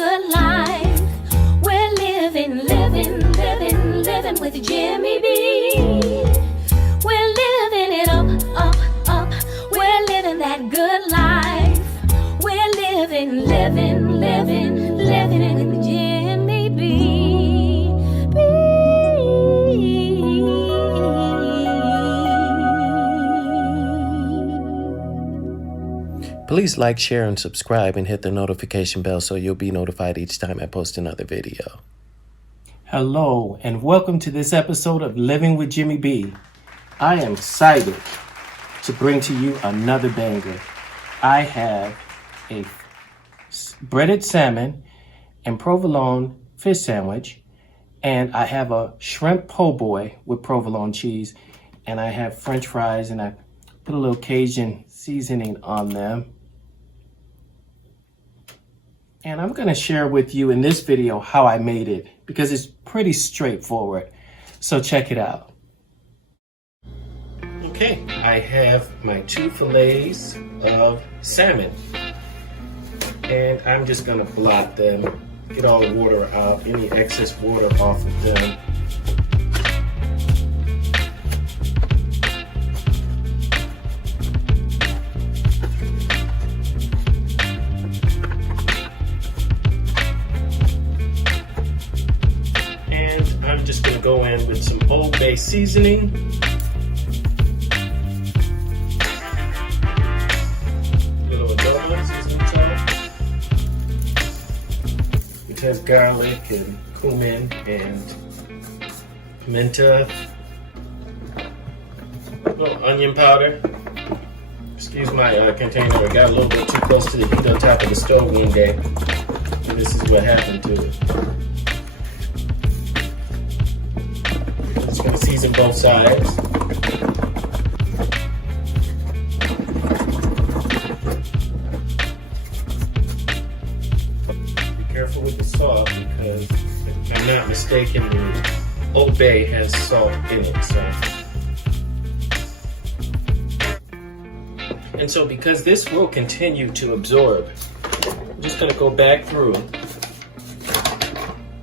good life. We're living with Jimmy B. We're living it up. We're living that good life. We're living with Jimmy B. Please like, share, and subscribe and hit the notification bell so you'll be notified each time I post another video. Hello, and welcome to this episode of Living with Jimmy B. I am excited to bring to you another banger. I have a breaded salmon and provolone fish sandwich, and I have a shrimp po' boy with provolone cheese, and I have french fries, and I put a little Cajun seasoning on them. And I'm going to share with you in this video how I made it, because it's pretty straightforward. So check it out. Okay, I have my 2 fillets of salmon. And I'm just going to blot them, get all the water out, any excess water off of them. I'm just going to go in with some Old Bay seasoning. A little adobo seasoning salt. It has garlic and cumin and pimenta. A little onion powder. Excuse my container, I got a little bit too close to the heat on top of the stove one day. And this is what happened to it. Going to season both sides. Be careful with the salt, because if I'm not mistaken, the Old Bay has salt in it. And so because this will continue to absorb, I'm just going to go back through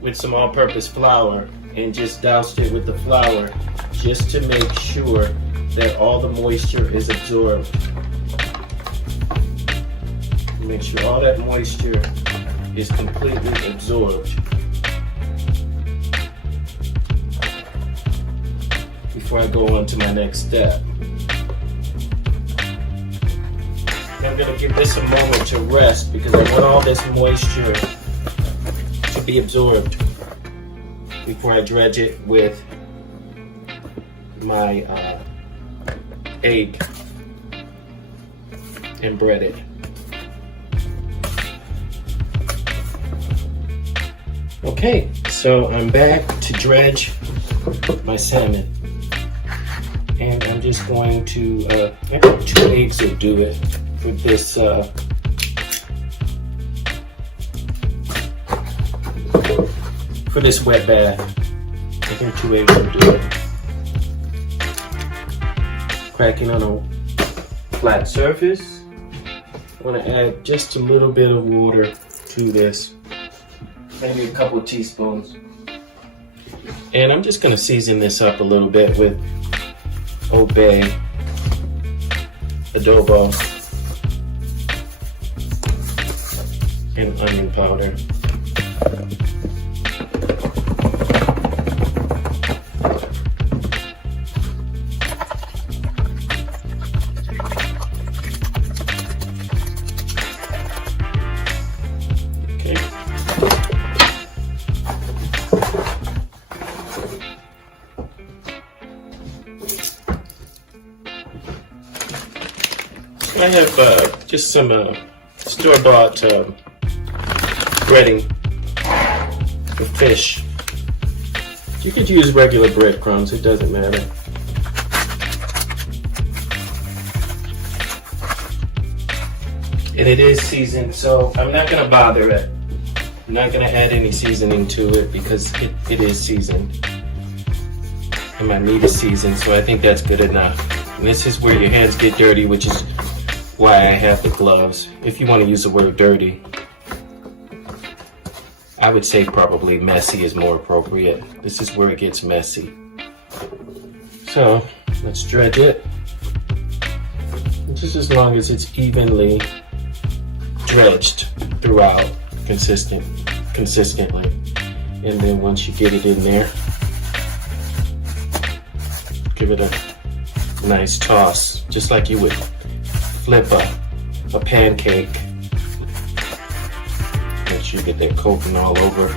with some all-purpose flour and just doused it with the flour just to make sure that all the moisture is absorbed. Make sure all that moisture is completely absorbed before I go on to my next step. I'm going to give this a moment to rest, because I want all this moisture to be absorbed before I dredge it with my egg and bread it. Okay, so I'm back to dredge my salmon. And I'm just going to, I think 2 eggs will do it with this for this wet bath. I think 2 eggs will do it. Cracking on a flat surface. I'm going to add just a little bit of water to this, maybe a couple of teaspoons. And I'm just going to season this up a little bit with Old Bay, adobo, and onion powder. I have just some store-bought breading for fish. You could use regular breadcrumbs, it doesn't matter. And it is seasoned, so I'm not going to bother it. I'm not going to add any seasoning to it because it is seasoned. And my meat is seasoned, so I think that's good enough. And this is where your hands get dirty, which is why I have the gloves, if you want to use the word dirty. I would say probably messy is more appropriate. This is where it gets messy. So let's dredge it. Just as long as it's evenly dredged throughout consistently. And then once you get it in there, give it a nice toss, just like you would flip a pancake. Make sure you get that coating all over.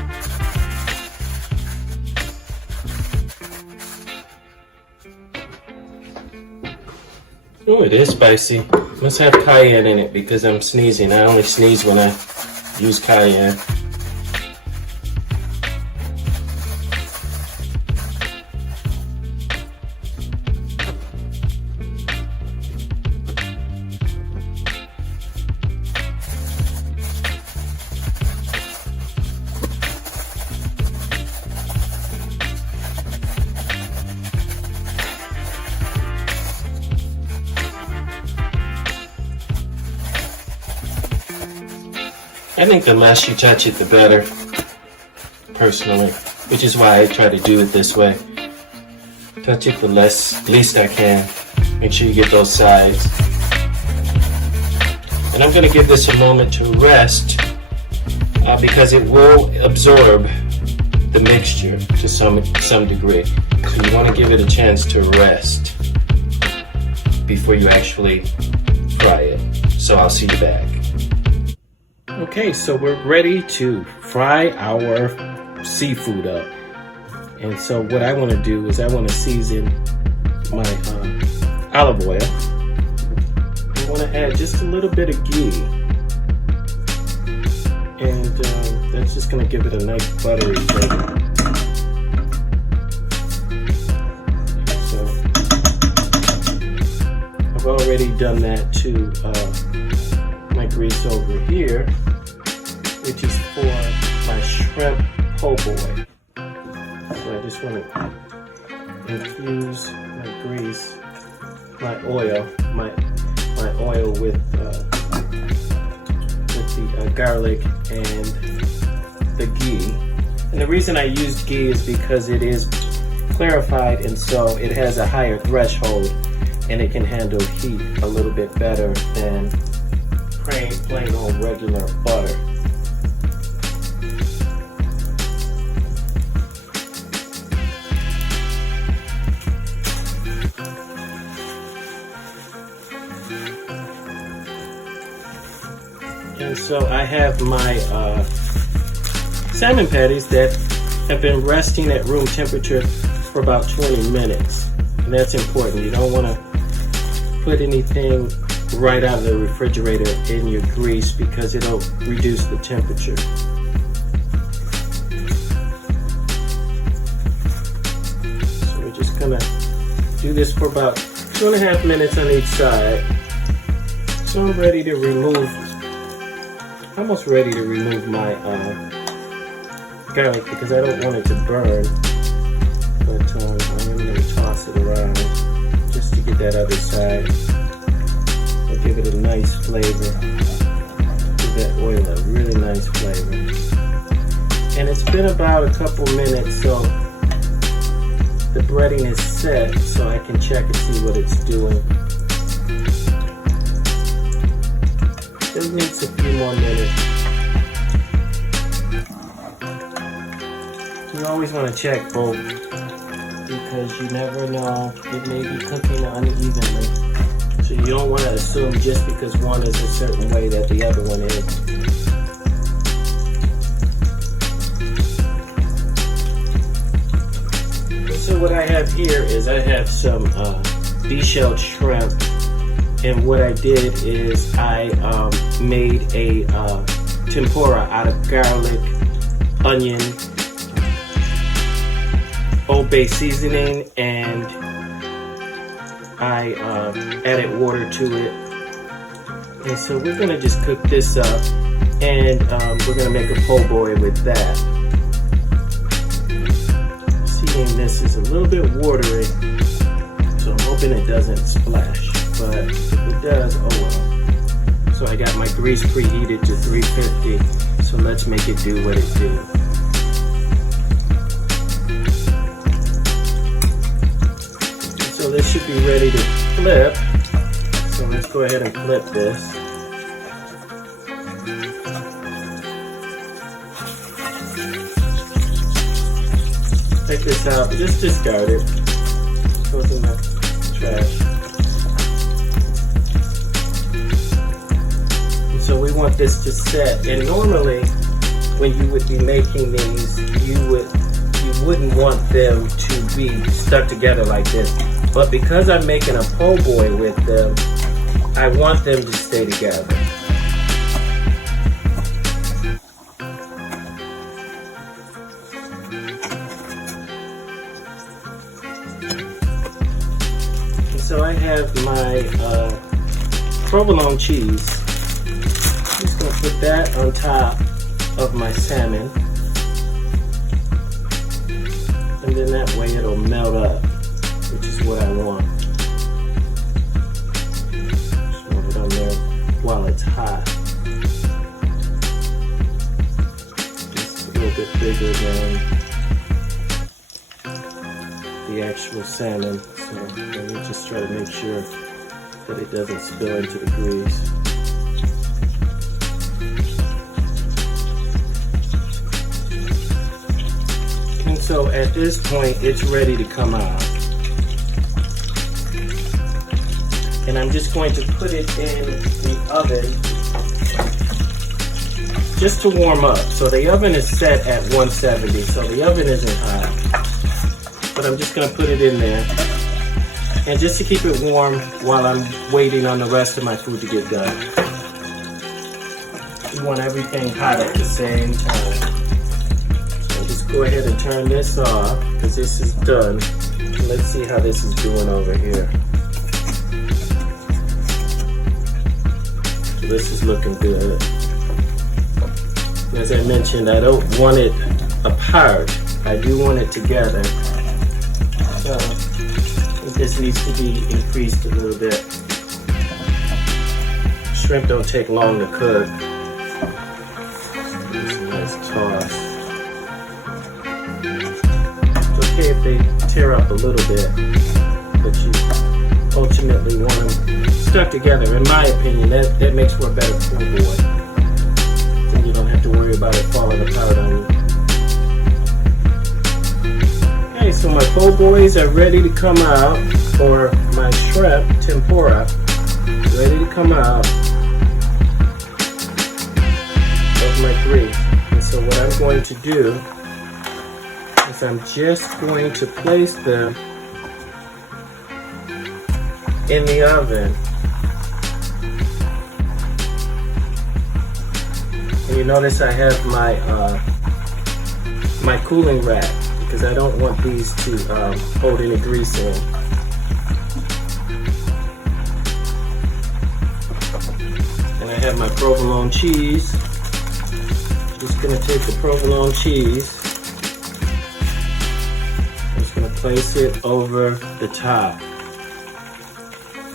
Oh, it is spicy. Must have cayenne in it because I'm sneezing. I only sneeze when I use cayenne. I think the less you touch it, the better, personally, which is why I try to do it this way. Touch it the least I can. Make sure you get those sides. And I'm going to give this a moment to rest because it will absorb the mixture to some degree. So you want to give it a chance to rest before you actually fry it. So I'll see you back. Okay, so we're ready to fry our seafood up. And so what I want to do is I want to season my olive oil. I want to add just a little bit of ghee. And that's just going to give it a nice buttery flavor. So I've already done that to my grease over here, which is for my shrimp po' boy. So I just want to infuse my grease, my oil with the garlic and the ghee. And the reason I used ghee is because it is clarified, and so it has a higher threshold, and it can handle heat a little bit better than plain old regular butter. And so I have my salmon patties that have been resting at room temperature for about 20 minutes. And that's important. You don't want to put anything right out of the refrigerator in your grease because it'll reduce the temperature. So we're just gonna do this for about 2.5 minutes on each side. So I'm ready to almost ready to remove my garlic because I don't want it to burn. But I am gonna toss it around just to get that other side. Give it a nice flavor. Give that oil a really nice flavor. And it's been about a couple minutes, so the breading is set, so I can check and see what it's doing. It needs a few more minutes. You always want to check both because you never know, it may be cooking unevenly. So you don't want to assume just because one is a certain way that the other one is. So what I have here is I have some de-shelled shrimp, and what I did is I made a tempura out of garlic, onion, Old Bay seasoning, and I added water to it. And so we're gonna just cook this up, and we're gonna make a po' boy with that. Seeing this is a little bit watery, so I'm hoping it doesn't splash, but if it does, oh well. So I got my grease preheated to 350, so let's make it do what it do. So this should be ready to flip. So let's go ahead and flip this. Take this out, just discard it. Goes in the trash. And so we want this to set. And normally, when you would be making these, you wouldn't want them to be stuck together like this. But because I'm making a po' boy with them, I want them to stay together. So I have my provolone cheese. I'm just going to put that on top of my salmon. And then that way it'll melt up, which is what I want. Just move it on there while it's hot. Just a little bit bigger than the actual salmon. So let me just try to make sure that it doesn't spill into the grease. And so at this point, it's ready to come out. And I'm just going to put it in the oven just to warm up. So the oven is set at 170, so the oven isn't hot. But I'm just going to put it in there. And just to keep it warm while I'm waiting on the rest of my food to get done. You want everything hot at the same time. So just go ahead and turn this off because this is done. Let's see how this is doing over here. So this is looking good. As I mentioned, I don't want it apart. I do want it together. So this needs to be increased a little bit. Shrimp don't take long to cook. It's a nice toss. It's okay if they tear up a little bit, but you ultimately want them stuck together. In my opinion, that makes for a better po' boy. Then you don't have to worry about it falling apart on you. Okay, so my po' boys are ready to come out, or my shrimp tempura ready to come out of my grease. And so what I'm going to do is I'm just going to place them in the oven. And you notice I have my my cooling rack, because I don't want these to hold any grease in. And I have my provolone cheese. Just gonna take the provolone cheese. I'm just gonna place it over the top.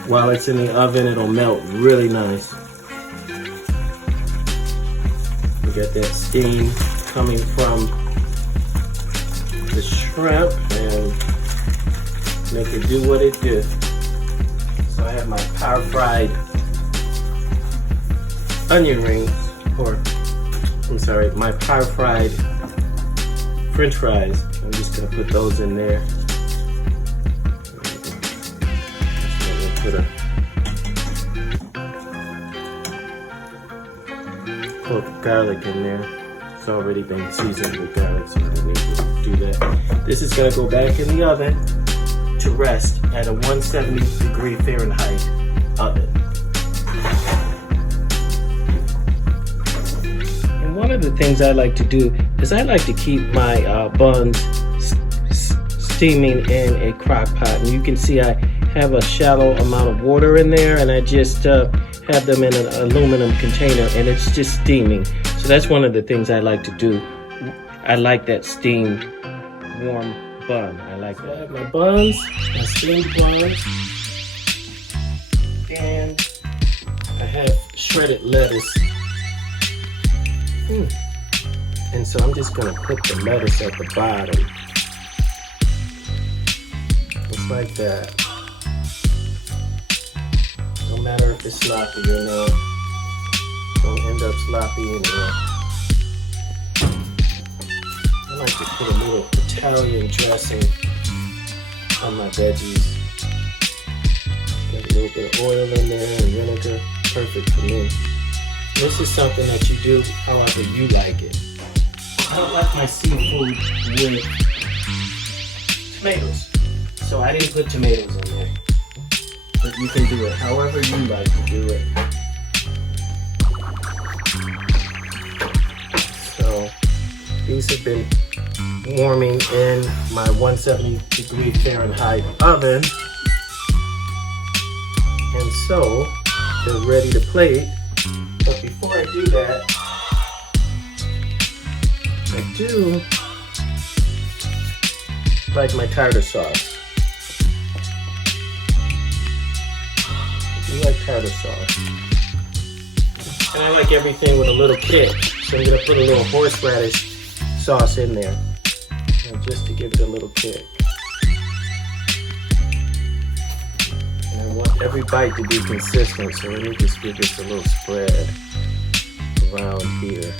While it's in the oven, it'll melt really nice. We got that steam coming from the shrimp and make it do what it do. So I have my power fried onion rings, or I'm sorry, my power fried French fries. I'm just gonna put those in there. Put a clove of garlic in there. It's already been seasoned with garlic, so I don't need to do that. This is going to go back in the oven to rest at a 170 degree Fahrenheit oven. And one of the things I like to do is I like to keep my buns steaming in a crock pot. And you can see I have a shallow amount of water in there, and I just have them in an aluminum container, and it's just steaming. So that's one of the things I like to do. I like that steamed, warm bun. I like that. I have my buns, my steamed buns, and I have shredded lettuce. And so I'm just gonna put the lettuce at the bottom. Just like that. it sloppy, you know. Don't end up sloppy anyway. I like to put a little Italian dressing on my veggies. Got a little bit of oil in there and vinegar. Perfect for me. This is something that you do however you like it. I don't like my seafood with tomatoes, so I didn't put tomatoes in there. But you can do it however you like to do it. So these have been warming in my 170-degree Fahrenheit oven, and so they're ready to plate. But before I do that, I do like my tartar sauce. I do like tartar sauce. And I like everything with a little kick. So I'm going to put a little horseradish sauce in there, just to give it a little kick. And I want every bite to be consistent, so let me just give this a little spread around here,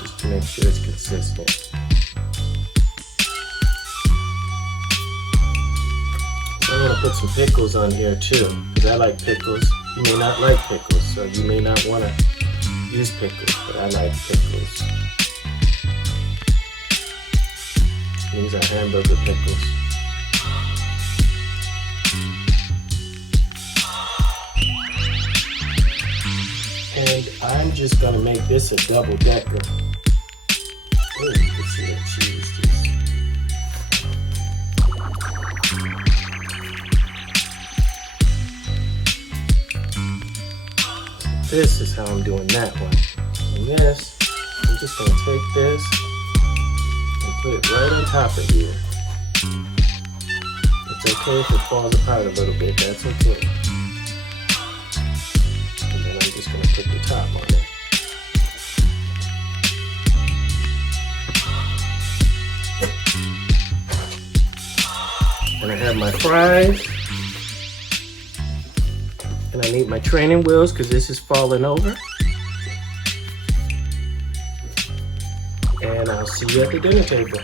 just to make sure it's consistent. I'm going to put some pickles on here too, because I like pickles. You may not like pickles, so you may not want to use pickles, but I like pickles. These are hamburger pickles. And I'm just going to make this a double decker. Ooh, let's see what cheese this. This is how I'm doing that one. And this, I'm just going to take this and put it right on top of here. It's okay if it falls apart a little bit, that's okay. And then I'm just going to put the top on it. And I have my fries. And I need my training wheels because this is falling over. And I'll see you at the dinner table.